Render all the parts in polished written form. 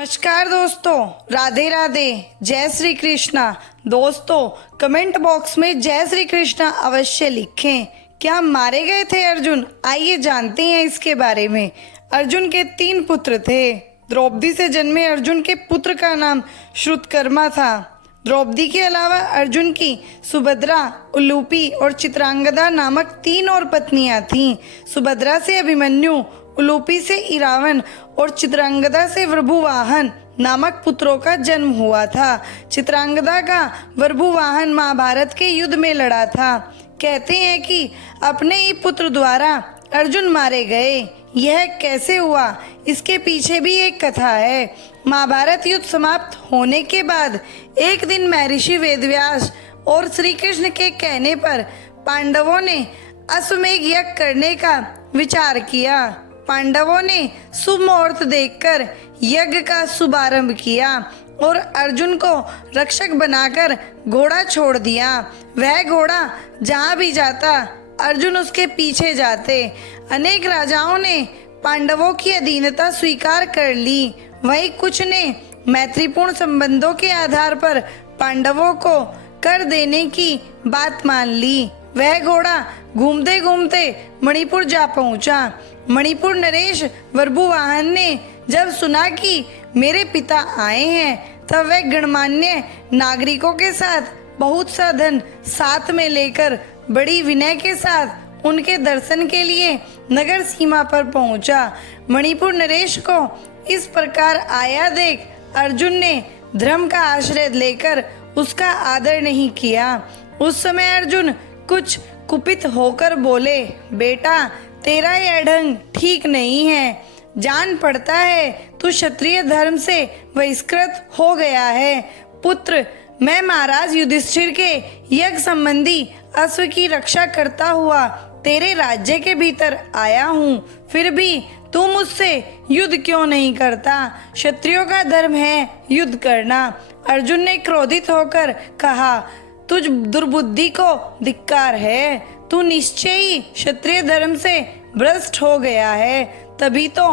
नमस्कार दोस्तों, राधे राधे, जय श्री कृष्णा। दोस्तों, कमेंट बॉक्स में जय श्री कृष्णा अवश्य लिखें। क्या मारे गए थे अर्जुन? आइए जानते हैं इसके बारे में। अर्जुन के 3 पुत्र थे। द्रौपदी से जन्मे अर्जुन के पुत्र का नाम श्रुतकर्मा था। द्रौपदी के अलावा अर्जुन की सुभद्रा, उलूपी और चित्रांगदा नामक 3 और पत्नियां थीं। सुभद्रा से अभिमन्यु, उलूपी से इरावन और चित्रांगदा से वृभुवाहन नामक पुत्रों का जन्म हुआ था। चित्रांगदा का वृभुवाहन महाभारत के युद्ध में लड़ा था। कहते हैं कि अपने ही पुत्र द्वारा अर्जुन मारे गए। यह कैसे हुआ, इसके पीछे भी एक कथा है। महाभारत युद्ध समाप्त होने के बाद एक दिन महर्षि वेदव्यास और श्री कृष्ण के कहने पर पांडवों ने अश्वमेध यज्ञ करने का विचार किया। पांडवों ने शुभ मुहूर्त देखकर यज्ञ का शुभारंभ किया और अर्जुन को रक्षक बनाकर घोड़ा छोड़ दिया। वह घोड़ा जहाँ भी जाता अर्जुन उसके पीछे जाते। अनेक राजाओं ने पांडवों की अधीनता स्वीकार कर ली। वहीं कुछ ने मैत्रीपूर्ण संबंधों के आधार पर पांडवों को कर देने की बात मान ली। वह घोड़ा घूमते घूमते मणिपुर जा पहुंचा। मणिपुर नरेश वृभुवाहन ने जब सुना कि मेरे पिता आए हैं, तब वह गणमान्य नागरिकों के साथ बहुत सा धन साथ में लेकर बड़ी विनय के साथ उनके दर्शन के लिए नगर सीमा पर पहुंचा। मणिपुर नरेश को इस प्रकार आया देख अर्जुन ने धर्म का आश्रय लेकर उसका आदर नहीं किया। उस समय अर्जुन कुछ कुपित होकर बोले, बेटा तेरा यह ढंग ठीक नहीं है। जान पड़ता है तू क्षत्रिय धर्म से बहिष्कृत हो गया है। पुत्र, मैं महाराज युधिष्ठिर के यज्ञ संबंधी अश्व की रक्षा करता हुआ तेरे राज्य के भीतर आया हूँ, फिर भी तू मुझसे युद्ध क्यों नहीं करता? क्षत्रियों का धर्म है युद्ध करना। अर्जुन ने क्रोधित होकर कहा, तुझ दुर्बुद्धि को धिक्कार है। तू निश्चय ही क्षत्रिय धर्म से भ्रष्ट हो गया है। तभी तो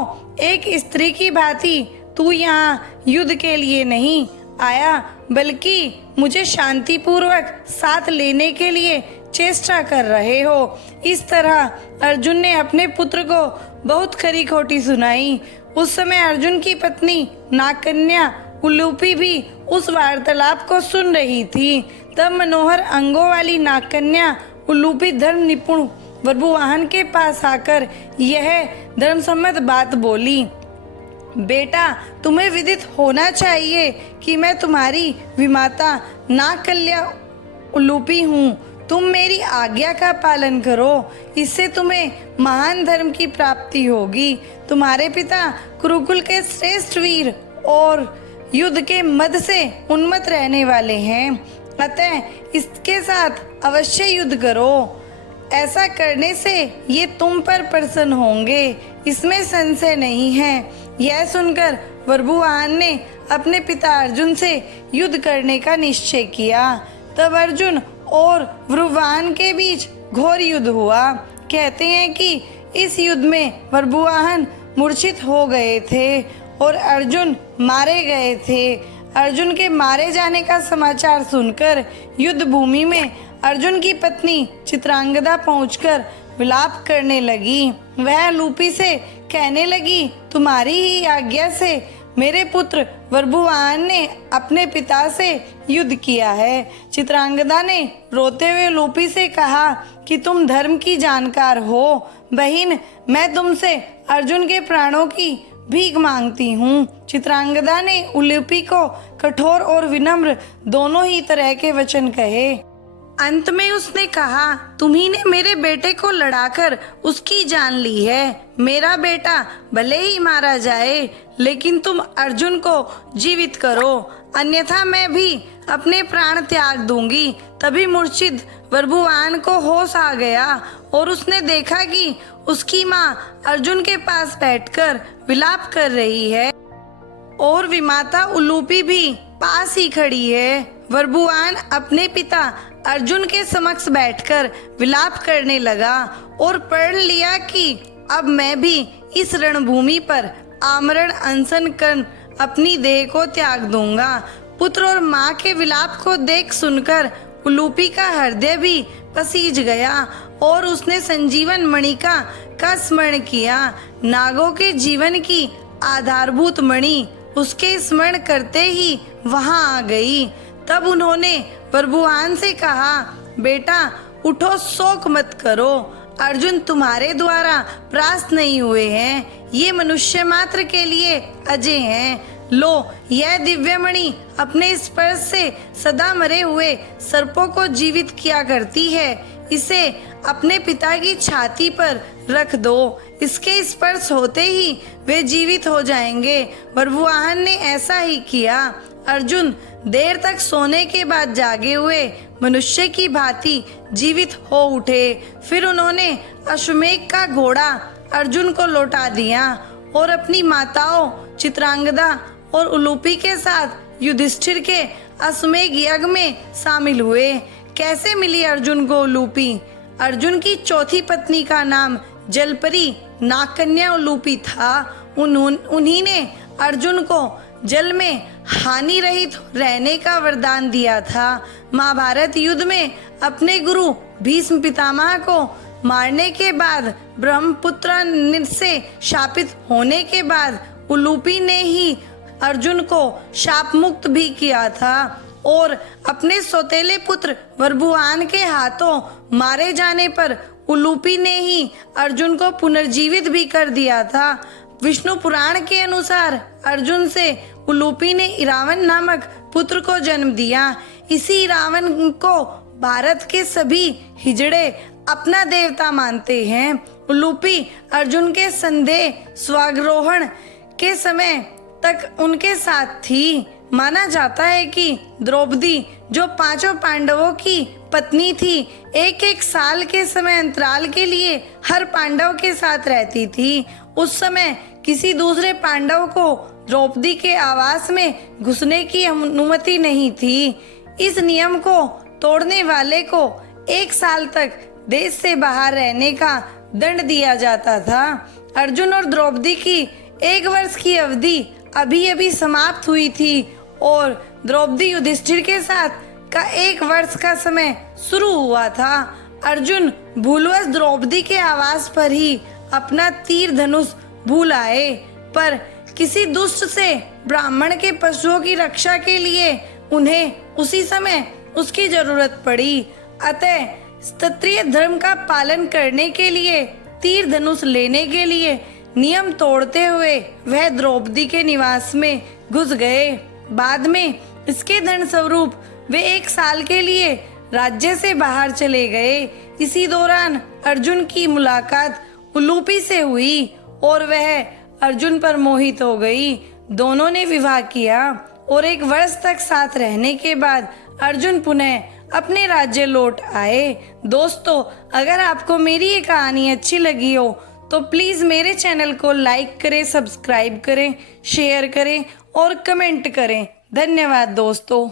एक स्त्री की भांति तू यहाँ युद्ध के लिए नहीं आया, बल्कि मुझे शांतिपूर्वक साथ लेने के लिए चेष्टा कर रहे हो। इस तरह अर्जुन ने अपने पुत्र को बहुत खरी खोटी सुनाई। उस समय अर्जुन की पत्नी नागकन्या उलूपी भी उस वार्तालाप को सुन रही थी। तब मनोहर अंगों वाली नागकन्या उलूपी धर्म निपुण वृभुवाहन के पास आकर यह धर्मसम्मत बात बोली, बेटा तुम्हें विदित होना चाहिए कि मैं तुम्हारी विमाता नागकन्या उलूपी हूँ। तुम मेरी आज्ञा का पालन करो, इससे तुम्हें महान धर्म की प्राप्ति होगी। तुम्हारे पिता कुरुकुल के श्रेष्ठ वीर और युद्ध के मद से उन्मत्त रहने वाले हैं, अतः इसके साथ अवश्य युद्ध करो। ऐसा करने से ये तुम पर प्रसन्न होंगे, इसमें संशय नहीं है। यह सुनकर वृभुवाहन ने अपने पिता अर्जुन से युद्ध करने का निश्चय किया। तब अर्जुन और वृभुवाहन के बीच घोर युद्ध हुआ। कहते हैं कि इस युद्ध में वृभुवाहन मूर्छित हो गए थे और अर्जुन मारे गए थे। अर्जुन के मारे जाने का समाचार सुनकर युद्ध भूमि में अर्जुन की पत्नी चित्रांगदा पहुंचकर विलाप करने लगी। वह लूपी से कहने लगी, तुम्हारी ही आज्ञा से मेरे पुत्र वृभुवाहन ने अपने पिता से युद्ध किया है। चित्रांगदा ने रोते हुए लूपी से कहा कि तुम धर्म की जानकार हो। बहन, मैं तुमसे अर्जुन के प्राणों की भीख मांगती हूँ। चित्रांगदा ने उलूपी को कठोर और विनम्र दोनों ही तरह के वचन कहे। अंत में उसने कहा, तुम्ही ने मेरे बेटे को लड़ाकर उसकी जान ली है। मेरा बेटा भले ही मारा जाए, लेकिन तुम अर्जुन को जीवित करो, अन्यथा मैं भी अपने प्राण त्याग दूंगी। तभी मूर्छित वृभुवाहन को होश आ गया और उसने देखा कि उसकी माँ अर्जुन के पास बैठकर विलाप कर रही है और विमाता उलूपी भी पास ही खड़ी है। वृभुवाहन अपने पिता अर्जुन के समक्ष बैठकर विलाप करने लगा और प्रण लिया कि अब मैं भी इस रणभूमि पर आमरण अनशन कर अपनी देह को त्याग दूंगा। पुत्र और माँ के विलाप को देख सुनकर उलूपी का हृदय भी पसीज गया और उसने संजीवन मणि का स्मरण किया। नागों के जीवन की आधारभूत मणि उसके स्मरण करते ही वहां आ गई। तब उन्होंने प्रभुआन से कहा, बेटा उठो, शोक मत करो। अर्जुन तुम्हारे द्वारा परास्त नहीं हुए हैं, ये मनुष्य मात्र के लिए अजय हैं। लो, यह दिव्यमणि अपने स्पर्श से सदा मरे हुए सर्पों को जीवित किया करती है। इसे अपने पिता की छाती पर रख दो, इसके स्पर्श होते ही वे जीवित हो जाएंगे। प्रभुवाहन ने ऐसा ही किया। अर्जुन देर तक सोने के बाद जागे हुए मनुष्य की भांति जीवित हो उठे। फिर उन्होंने अश्वमेघ का घोड़ा अर्जुन को लौटा दिया और अपनी माताओं चित्रांगदा और उलूपी के साथ युधिष्ठिर के अश्वमेघ यज्ञ में शामिल हुए। कैसे मिली अर्जुन को उलूपी? अर्जुन की चौथी पत्नी का नाम जलपरी नागकन्या उलूपी था। उन्हीं ने अर्जुन को जल में हानि रहित रहने का वरदान दिया था। महाभारत युद्ध में अपने गुरु भीष्म पितामह को मारने के बाद ब्रह्मपुत्र से शापित होने के बाद उलूपी ने ही अर्जुन को शाप मुक्त भी किया था और अपने सौतेले पुत्र प्रभुआन के हाथों मारे जाने पर उलूपी ने ही अर्जुन को पुनर्जीवित भी कर दिया था। विष्णु पुराण के अनुसार अर्जुन से उलूपी ने इरावन नामक पुत्र को जन्म दिया। इसी इरावन को भारत के सभी हिजड़े अपना देवता मानते हैं। उलूपी अर्जुन के संदेह स्वारोहण के समय तक उनके साथ थी। माना जाता है कि द्रौपदी, जो पांचों पांडवों की पत्नी थी, एक एक साल के समय अंतराल के लिए हर पांडव के साथ रहती थी। उस समय किसी दूसरे पांडव को द्रौपदी के आवास में घुसने की अनुमति नहीं थी। इस नियम को तोड़ने वाले को 1 साल तक देश से बाहर रहने का दंड दिया जाता था। अर्जुन और द्रौपदी की 1 वर्ष की अवधि अभी अभी समाप्त हुई थी और द्रौपदी युधिष्ठिर के साथ का 1 वर्ष का समय शुरू हुआ था। अर्जुन भूलवश द्रौपदी के आवास पर ही अपना तीर धनुष भूल आए, पर किसी दुष्ट से ब्राह्मण के पशुओं की रक्षा के लिए उन्हें उसी समय उसकी जरूरत पड़ी। अतः क्षत्रिय धर्म का पालन करने के लिए तीर धनुष लेने के लिए नियम तोड़ते हुए वह द्रौपदी के निवास में घुस गए। बाद में इसके दंड स्वरूप वे 1 साल के लिए राज्य से बाहर चले गए। इसी दौरान अर्जुन की मुलाकात उलूपी से हुई और वह अर्जुन पर मोहित हो गई। दोनों ने विवाह किया और 1 वर्ष तक साथ रहने के बाद अर्जुन पुनः अपने राज्य लौट आए। दोस्तों, अगर आपको मेरी ये कहानी अच्छी लगी हो तो प्लीज़ मेरे चैनल को लाइक करें, सब्सक्राइब करें, शेयर करें और कमेंट करें। धन्यवाद दोस्तों।